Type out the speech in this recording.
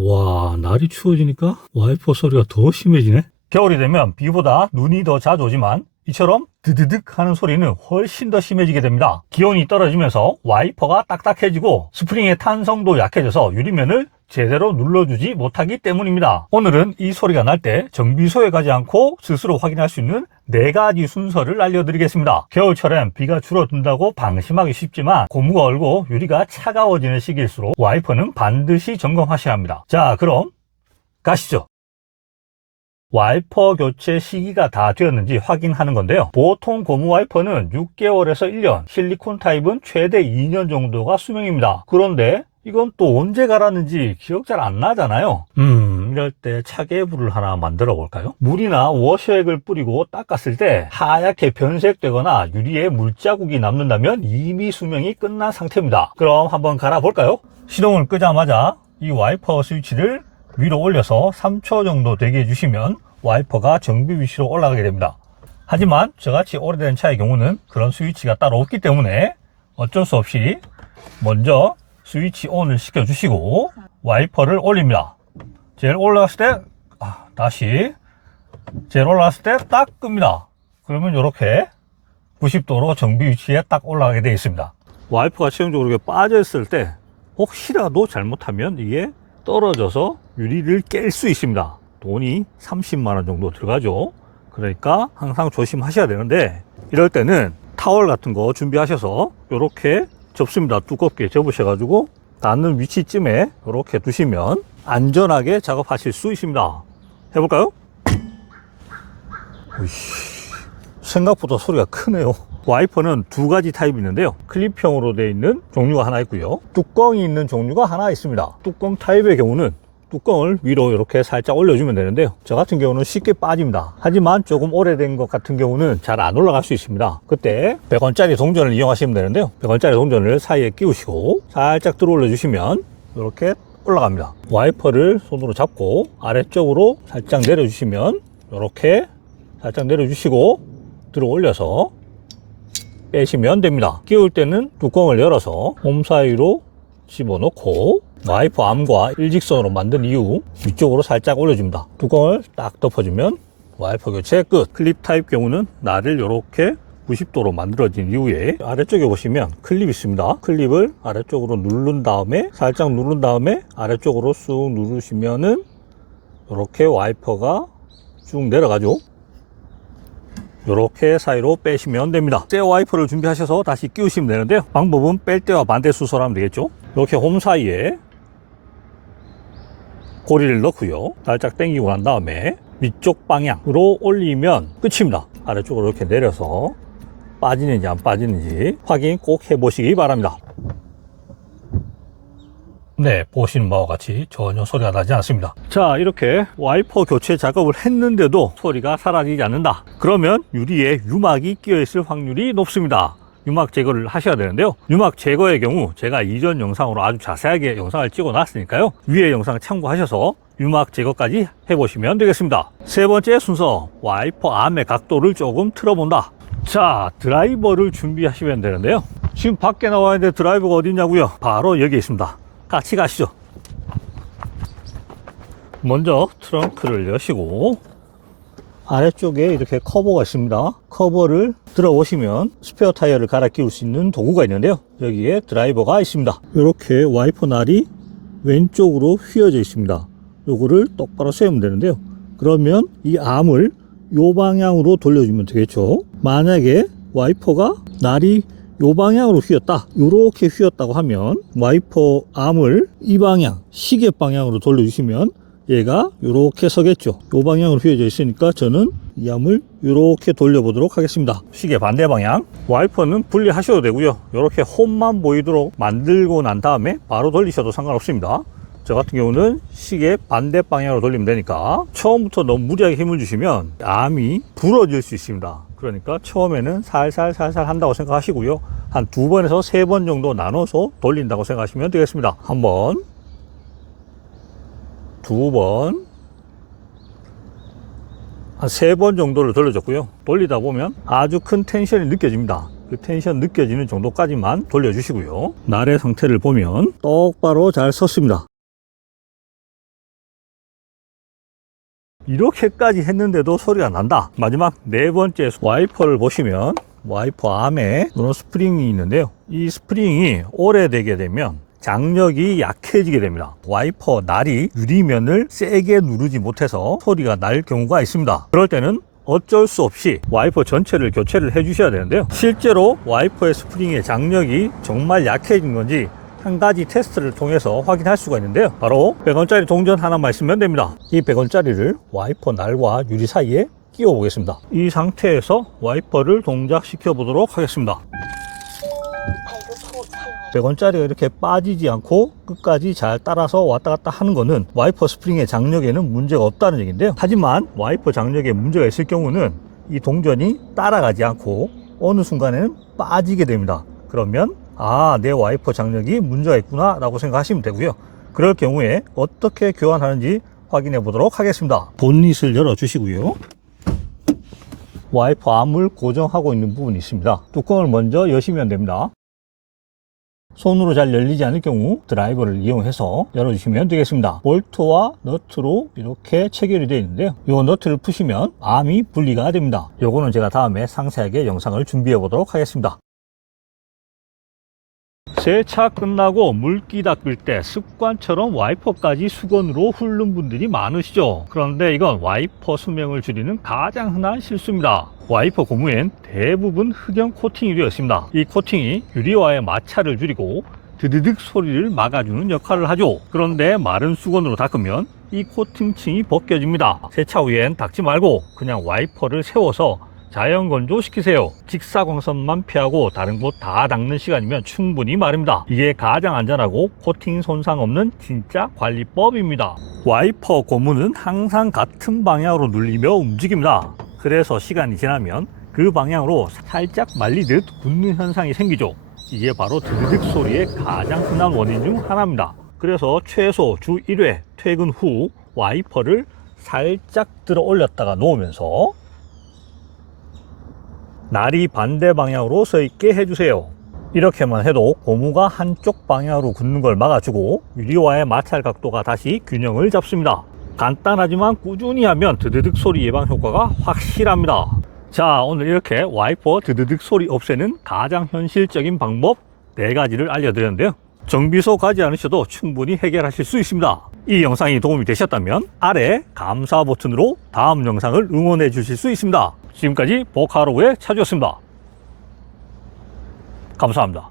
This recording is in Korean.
와, 날이 추워지니까 와이퍼 소리가 더 심해지네. 겨울이 되면 비보다 눈이 더 자주 오지만 이처럼 드드득 하는 소리는 훨씬 더 심해지게 됩니다. 기온이 떨어지면서 와이퍼가 딱딱해지고 스프링의 탄성도 약해져서 유리면을 제대로 눌러주지 못하기 때문입니다. 오늘은 이 소리가 날 때 정비소에 가지 않고 스스로 확인할 수 있는 4가지 순서를 알려드리겠습니다. 겨울철엔 비가 줄어든다고 방심하기 쉽지만 고무가 얼고 유리가 차가워지는 시기일수록 와이퍼는 반드시 점검하셔야 합니다. 자, 그럼 가시죠. 와이퍼 교체 시기가 다 되었는지 확인하는 건데요. 보통 고무 와이퍼는 6개월에서 1년, 실리콘 타입은 최대 2년 정도가 수명입니다. 그런데 이건 또 언제 갈았는지 기억 잘 안 나잖아요. 이럴 때 차계부를 하나 만들어 볼까요? 물이나 워셔액을 뿌리고 닦았을 때 하얗게 변색되거나 유리에 물자국이 남는다면 이미 수명이 끝난 상태입니다. 그럼 한번 갈아 볼까요? 시동을 끄자마자 이 와이퍼 스위치를 위로 올려서 3초 정도 대기해 주시면 와이퍼가 정비 위치로 올라가게 됩니다. 하지만 저같이 오래된 차의 경우는 그런 스위치가 따로 없기 때문에 어쩔 수 없이 먼저 스위치 ON을 시켜 주시고 와이퍼를 올립니다. 제일 올라갔을 때 다시 제일 올라갔을 때 딱 끕니다. 그러면 이렇게 90도로 정비 위치에 딱 올라가게 되어 있습니다. 와이퍼가 최종적으로 이렇게 빠져 있을 때 혹시라도 잘못하면 이게 떨어져서 유리를 깰 수 있습니다. 돈이 30만원 정도 들어가죠. 그러니까 항상 조심하셔야 되는데 이럴 때는 타월 같은 거 준비하셔서 이렇게 접습니다. 두껍게 접으셔가지고 닿는 위치쯤에 이렇게 두시면 안전하게 작업하실 수 있습니다. 해볼까요? 생각보다 소리가 크네요. 와이퍼는 2가지 타입이 있는데요. 클립형으로 되어 있는 종류가 하나 있고요. 뚜껑이 있는 종류가 하나 있습니다. 뚜껑 타입의 경우는 뚜껑을 위로 이렇게 살짝 올려주면 되는데요. 저 같은 경우는 쉽게 빠집니다. 하지만 조금 오래된 것 같은 경우는 잘 안 올라갈 수 있습니다. 그때 100원짜리 동전을 이용하시면 되는데요. 100원짜리 동전을 사이에 끼우시고 살짝 들어 올려주시면 이렇게 올라갑니다. 와이퍼를 손으로 잡고 아래쪽으로 살짝 내려주시면 이렇게 살짝 내려주시고 들어 올려서 빼시면 됩니다. 끼울 때는 뚜껑을 열어서 홈 사이로 집어넣고 와이퍼 암과 일직선으로 만든 이후 위쪽으로 살짝 올려줍니다. 뚜껑을 딱 덮어주면 와이퍼 교체 끝. 클립 타입 경우는 날을 이렇게 90도로 만들어진 이후에 아래쪽에 보시면 클립 있습니다. 클립을 아래쪽으로 누른 다음에 살짝 누른 다음에 아래쪽으로 쑥 누르시면은 이렇게 와이퍼가 쭉 내려가죠. 이렇게 사이로 빼시면 됩니다. 새 와이퍼를 준비하셔서 다시 끼우시면 되는데요. 방법은 뺄 때와 반대 순서로 하면 되겠죠. 이렇게 홈 사이에 고리를 넣고요. 살짝 당기고 난 다음에 위쪽 방향으로 올리면 끝입니다. 아래쪽으로 이렇게 내려서 빠지는지 안 빠지는지 확인 꼭 해보시기 바랍니다. 네, 보시는 바와 같이 전혀 소리가 나지 않습니다. 자, 이렇게 와이퍼 교체 작업을 했는데도 소리가 사라지지 않는다. 그러면 유리에 유막이 끼어 있을 확률이 높습니다. 유막 제거를 하셔야 되는데요. 유막 제거의 경우 제가 이전 영상으로 아주 자세하게 영상을 찍어 놨으니까요. 위에 영상 참고하셔서 유막 제거까지 해보시면 되겠습니다. 세 번째 순서, 와이퍼 암의 각도를 조금 틀어본다. 자, 드라이버를 준비하시면 되는데요. 지금 밖에 나와 있는데 드라이버가 어디 있냐고요? 바로 여기 있습니다. 같이 가시죠. 먼저 트렁크를 여시고 아래쪽에 이렇게 커버가 있습니다. 커버를 들어 오시면 스페어 타이어를 갈아 끼울 수 있는 도구가 있는데요. 여기에 드라이버가 있습니다. 이렇게 와이퍼 날이 왼쪽으로 휘어져 있습니다. 요거를 똑바로 세우면 되는데요. 그러면 이 암을 요 방향으로 돌려주면 되겠죠. 만약에 와이퍼가 날이 요 방향으로 휘었다, 요렇게 휘었다고 하면 와이퍼 암을 이 방향, 시계 방향으로 돌려주시면 얘가 요렇게 서겠죠. 요 방향으로 휘어져 있으니까 저는 이 암을 요렇게 돌려보도록 하겠습니다. 시계 반대 방향. 와이퍼는 분리하셔도 되고요. 요렇게 홈만 보이도록 만들고 난 다음에 바로 돌리셔도 상관없습니다. 저 같은 경우는 시계 반대 방향으로 돌리면 되니까 처음부터 너무 무리하게 힘을 주시면 암이 부러질 수 있습니다. 그러니까 처음에는 살살 한다고 생각하시고요. 한 2번에서 3번 정도 나눠서 돌린다고 생각하시면 되겠습니다. 1번, 2번, 한 3번 정도를 돌려줬고요. 돌리다 보면 아주 큰 텐션이 느껴집니다. 그 텐션 느껴지는 정도까지만 돌려주시고요. 날의 상태를 보면 똑바로 잘 섰습니다. 이렇게까지 했는데도 소리가 난다. 마지막 네 번째 와이퍼를 보시면 와이퍼 암에 이런 스프링이 있는데요. 이 스프링이 오래되게 되면 장력이 약해지게 됩니다. 와이퍼 날이 유리면을 세게 누르지 못해서 소리가 날 경우가 있습니다. 그럴 때는 어쩔 수 없이 와이퍼 전체를 교체를 해 주셔야 되는데요. 실제로 와이퍼의 스프링의 장력이 정말 약해진 건지 한 가지 테스트를 통해서 확인할 수가 있는데요. 바로 100원짜리 동전 하나만 있으면 됩니다. 이 100원짜리를 와이퍼 날과 유리 사이에 끼워 보겠습니다. 이 상태에서 와이퍼를 동작시켜 보도록 하겠습니다. 100원짜리가 이렇게 빠지지 않고 끝까지 잘 따라서 왔다 갔다 하는 거는 와이퍼 스프링의 장력에는 문제가 없다는 얘기인데요. 하지만 와이퍼 장력에 문제가 있을 경우는 이 동전이 따라가지 않고 어느 순간에는 빠지게 됩니다. 그러면 내 와이퍼 장력이 문제가 있구나 라고 생각하시면 되고요. 그럴 경우에 어떻게 교환하는지 확인해 보도록 하겠습니다. 본닛을 열어 주시고요. 와이퍼 암을 고정하고 있는 부분이 있습니다. 뚜껑을 먼저 여시면 됩니다. 손으로 잘 열리지 않을 경우 드라이버를 이용해서 열어주시면 되겠습니다. 볼트와 너트로 이렇게 체결이 되어 있는데요. 이 너트를 푸시면 암이 분리가 됩니다. 요거는 제가 다음에 상세하게 영상을 준비해 보도록 하겠습니다. 세차 끝나고 물기 닦을 때 습관처럼 와이퍼까지 수건으로 훑는 분들이 많으시죠. 그런데 이건 와이퍼 수명을 줄이는 가장 흔한 실수입니다. 와이퍼 고무엔 대부분 흑연 코팅이 되어 있습니다. 이 코팅이 유리와의 마찰을 줄이고 드드득 소리를 막아주는 역할을 하죠. 그런데 마른 수건으로 닦으면 이 코팅층이 벗겨집니다. 세차 후엔 닦지 말고 그냥 와이퍼를 세워서 자연 건조시키세요. 직사광선만 피하고 다른 곳 다 닦는 시간이면 충분히 마릅니다. 이게 가장 안전하고 코팅 손상 없는 진짜 관리법입니다. 와이퍼 고무는 항상 같은 방향으로 눌리며 움직입니다. 그래서 시간이 지나면 그 방향으로 살짝 말리듯 굳는 현상이 생기죠. 이게 바로 드드득 소리의 가장 흔한 원인 중 하나입니다. 그래서 최소 주 1회 퇴근 후 와이퍼를 살짝 들어 올렸다가 놓으면서 날이 반대 방향으로 서 있게 해주세요. 이렇게만 해도 고무가 한쪽 방향으로 굳는 걸 막아주고 유리와의 마찰 각도가 다시 균형을 잡습니다. 간단하지만 꾸준히 하면 드드득 소리 예방 효과가 확실합니다. 자, 오늘 이렇게 와이퍼 드드득 소리 없애는 가장 현실적인 방법 4가지를 알려드렸는데요. 정비소 가지 않으셔도 충분히 해결하실 수 있습니다. 이 영상이 도움이 되셨다면 아래 감사 버튼으로 다음 영상을 응원해 주실 수 있습니다. 지금까지 보카로그의 차주였습니다. 감사합니다.